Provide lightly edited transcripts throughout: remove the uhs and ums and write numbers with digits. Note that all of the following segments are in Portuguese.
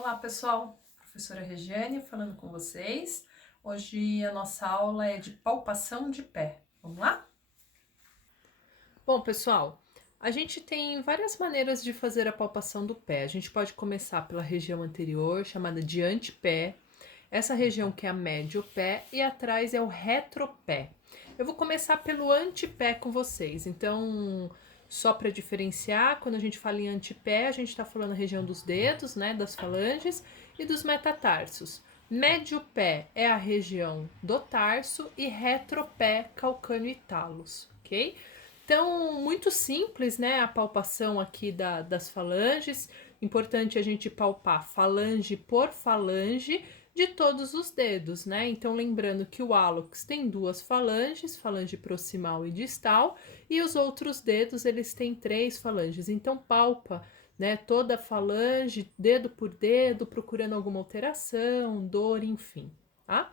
Olá pessoal, professora Regiane falando com vocês. Hoje a nossa aula é de palpação de pé. Vamos lá? Bom pessoal, a gente tem várias maneiras de fazer a palpação do pé. A gente pode começar pela região anterior, chamada de antepé. Essa região que é a médio pé e atrás é o retropé. Eu vou começar pelo antepé com vocês. Então, só para diferenciar, quando a gente fala em antepé, a gente está falando a região dos dedos, né, das falanges e dos metatarsos. Médio pé é a região do tarso e retropé, calcâneo e talos, ok? Então, muito simples, né, a palpação aqui das falanges. Importante a gente palpar falange por falange de todos os dedos, né? Então, lembrando que o hálux tem duas falanges, falange proximal e distal, e os outros dedos, eles têm três falanges. Então, palpa, né, toda a falange, dedo por dedo, procurando alguma alteração, dor, enfim, tá?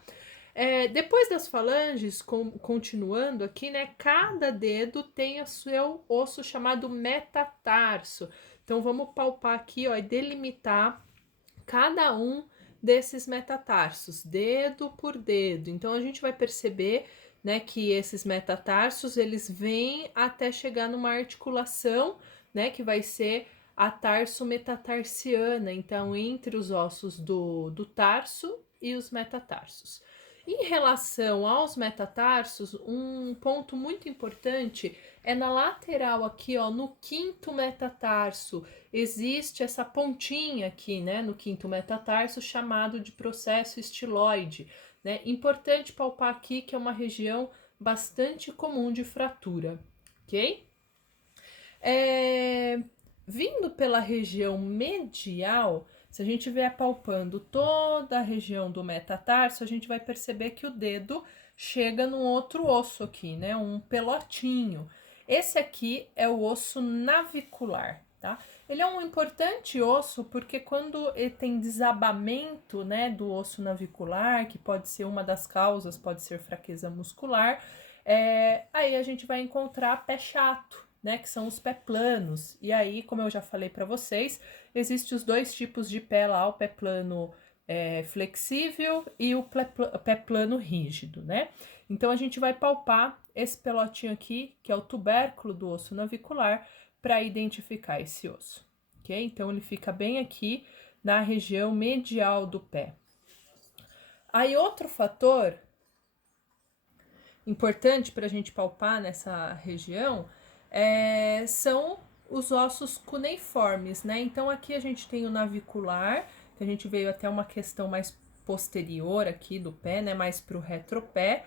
Depois das falanges, continuando aqui, né? Cada dedo tem o seu osso chamado metatarso. Então, vamos palpar aqui, ó, e delimitar cada um desses metatarsos, dedo por dedo. Então, a gente vai perceber, né, que esses metatarsos, eles vêm até chegar numa articulação, né, que vai ser a tarso metatarsiana. Então, entre os ossos do tarso e os metatarsos. Em relação aos metatarsos, um ponto muito importante é na lateral aqui, ó, no quinto metatarso, existe essa pontinha aqui, né, no quinto metatarso, chamado de processo estiloide, né? Importante palpar aqui que é uma região bastante comum de fratura, ok? Vindo pela região medial, se a gente vier palpando toda a região do metatarso, a gente vai perceber que o dedo chega num outro osso aqui, né? Um pelotinho. Esse aqui é o osso navicular, tá? Ele é um importante osso porque quando ele tem desabamento, né, do osso navicular, que pode ser uma das causas, pode ser fraqueza muscular, aí a gente vai encontrar pé chato, né, que são os pé planos. E aí, como eu já falei para vocês, existem os dois tipos de pé lá, o pé plano flexível e o pé plano rígido, né? Então, a gente vai palpar esse pelotinho aqui, que é o tubérculo do osso navicular, para identificar esse osso, ok? Então, ele fica bem aqui na região medial do pé. Aí, outro fator importante para a gente palpar nessa região são os ossos cuneiformes, né? Então aqui a gente tem o navicular, que a gente veio até uma questão mais posterior aqui do pé, né? Mais para o retropé.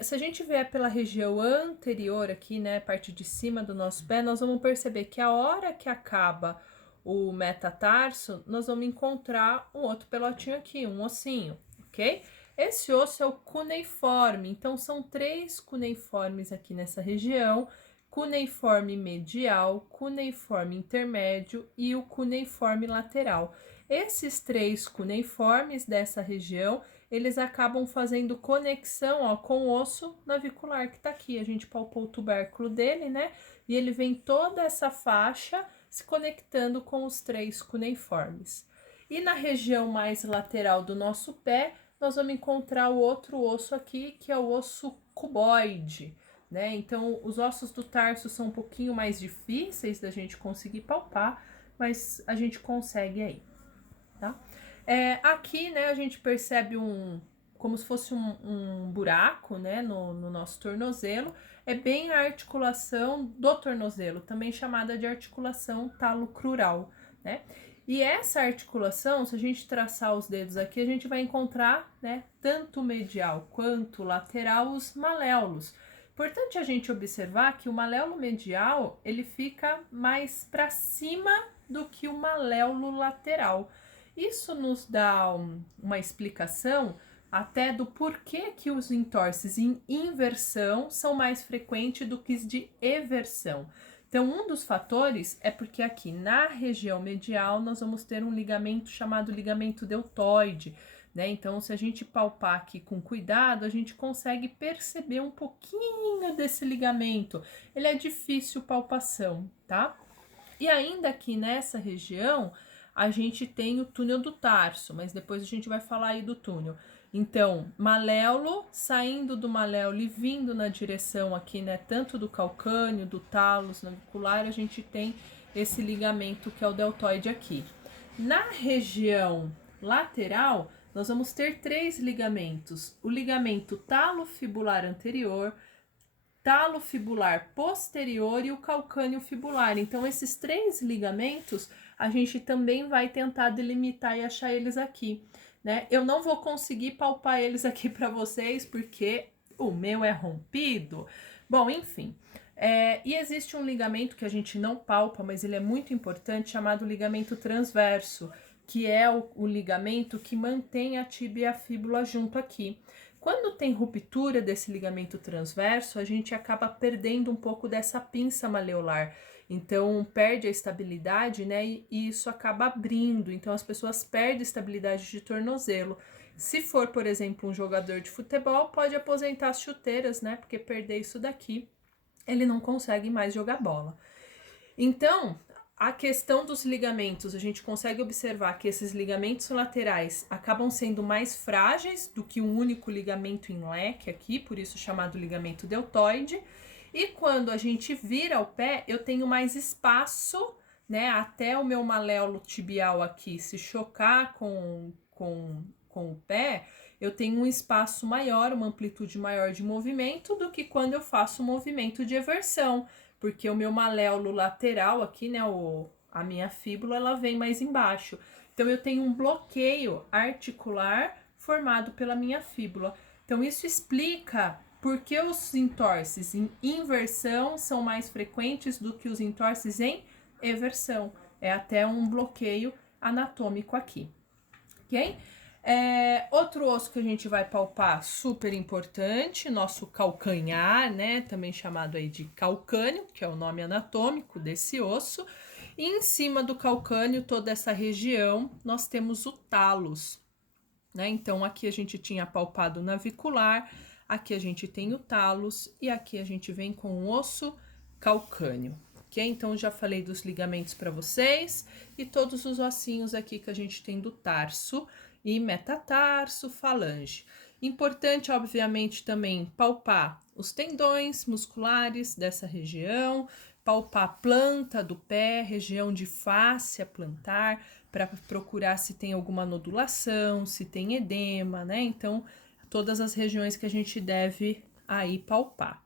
Se a gente vier pela região anterior aqui, né? Parte de cima do nosso pé, nós vamos perceber que a hora que acaba o metatarso, nós vamos encontrar um outro pelotinho aqui, um ossinho, ok? Esse osso é o cuneiforme, então são três cuneiformes aqui nessa região: cuneiforme medial, cuneiforme intermédio e o cuneiforme lateral. Esses três cuneiformes dessa região, eles acabam fazendo conexão, ó, com o osso navicular que tá aqui. A gente palpou o tubérculo dele, né? E ele vem toda essa faixa se conectando com os três cuneiformes. E na região mais lateral do nosso pé, nós vamos encontrar o outro osso aqui, que é o osso cuboide, né? Então, os ossos do tarso são um pouquinho mais difíceis da gente conseguir palpar, mas a gente consegue aí, tá? Aqui, né, a gente percebe como se fosse um buraco, né, no nosso tornozelo. É bem a articulação do tornozelo, também chamada de articulação talocrural, né? E essa articulação, se a gente traçar os dedos aqui, a gente vai encontrar, né, tanto medial quanto lateral, os maléolos. Importante a gente observar que o maléolo medial, ele fica mais para cima do que o maléolo lateral. Isso nos dá uma explicação até do porquê que os entorses em inversão são mais frequentes do que os de eversão. Então, um dos fatores é porque aqui na região medial nós vamos ter um ligamento chamado ligamento deltoide, né? Então, se a gente palpar aqui com cuidado, a gente consegue perceber um pouquinho desse ligamento. Ele é difícil palpação, tá? E ainda aqui nessa região, a gente tem o túnel do tarso, mas depois a gente vai falar aí do túnel. Então, maléolo, saindo do maléolo e vindo na direção aqui, né, tanto do calcâneo, do talos, navicular, a gente tem esse ligamento que é o deltoide aqui. Na região lateral, nós vamos ter 3 ligamentos: o ligamento talofibular anterior, talofibular posterior e o calcâneo fibular. Então, esses 3 ligamentos, a gente também vai tentar delimitar e achar eles aqui, né? Eu não vou conseguir palpar eles aqui para vocês, porque o meu é rompido. Bom, enfim. E existe um ligamento que a gente não palpa, mas ele é muito importante, chamado ligamento transverso, que é o ligamento que mantém a tíbia e a fíbula junto aqui. Quando tem ruptura desse ligamento transverso, a gente acaba perdendo um pouco dessa pinça maleolar. Então, perde a estabilidade, né? E isso acaba abrindo. Então, as pessoas perdem estabilidade de tornozelo. Se for, por exemplo, um jogador de futebol, pode aposentar as chuteiras, né? Porque perder isso daqui, ele não consegue mais jogar bola. Então, a questão dos ligamentos, a gente consegue observar que esses ligamentos laterais acabam sendo mais frágeis do que um único ligamento em leque aqui, por isso chamado ligamento deltoide. E quando a gente vira o pé, eu tenho mais espaço, né, até o meu maléolo tibial aqui se chocar com o pé, eu tenho um espaço maior, uma amplitude maior de movimento do que quando eu faço um movimento de eversão, porque o meu maléolo lateral aqui, né, a minha fíbula, ela vem mais embaixo. Então, eu tenho um bloqueio articular formado pela minha fíbula. Então, isso explica por que os entorses em inversão são mais frequentes do que os entorses em eversão. É até um bloqueio anatômico aqui, ok? Outro osso que a gente vai palpar, super importante, nosso calcanhar, né? Também chamado aí de calcâneo, que é o nome anatômico desse osso. E em cima do calcâneo, toda essa região, nós temos o talos, né? Então, aqui a gente tinha palpado o navicular, aqui a gente tem o talos e aqui a gente vem com o osso calcâneo. Ok? Então, já falei dos ligamentos para vocês e todos os ossinhos aqui que a gente tem do tarso e metatarso, falange. Importante, obviamente, também palpar os tendões musculares dessa região, palpar a planta do pé, região de fáscia plantar, para procurar se tem alguma nodulação, se tem edema, né? Então, todas as regiões que a gente deve aí palpar.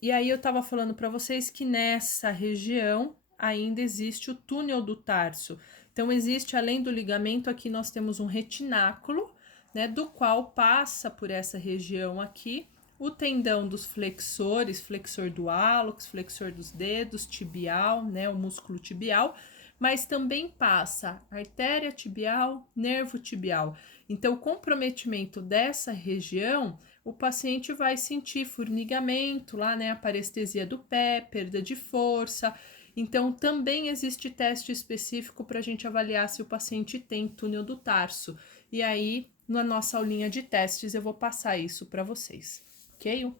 E aí eu estava falando para vocês que nessa região ainda existe o túnel do tarso. Então, existe, além do ligamento, aqui nós temos um retináculo, né, do qual passa por essa região aqui o tendão dos flexores, flexor do hálux, flexor dos dedos, tibial, né, o músculo tibial, mas também passa artéria tibial, nervo tibial. Então, o comprometimento dessa região, o paciente vai sentir formigamento lá, né, a parestesia do pé, perda de força. Então, também existe teste específico para a gente avaliar se o paciente tem túnel do tarso. E aí, na nossa aulinha de testes, eu vou passar isso para vocês, ok?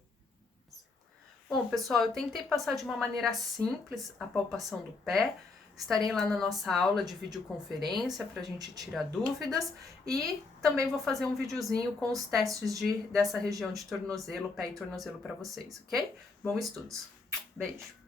Bom, pessoal, eu tentei passar de uma maneira simples a palpação do pé. Estarei lá na nossa aula de videoconferência para a gente tirar dúvidas. E também vou fazer um videozinho com os testes dessa região de tornozelo, pé e tornozelo para vocês, ok? Bom estudos. Beijo!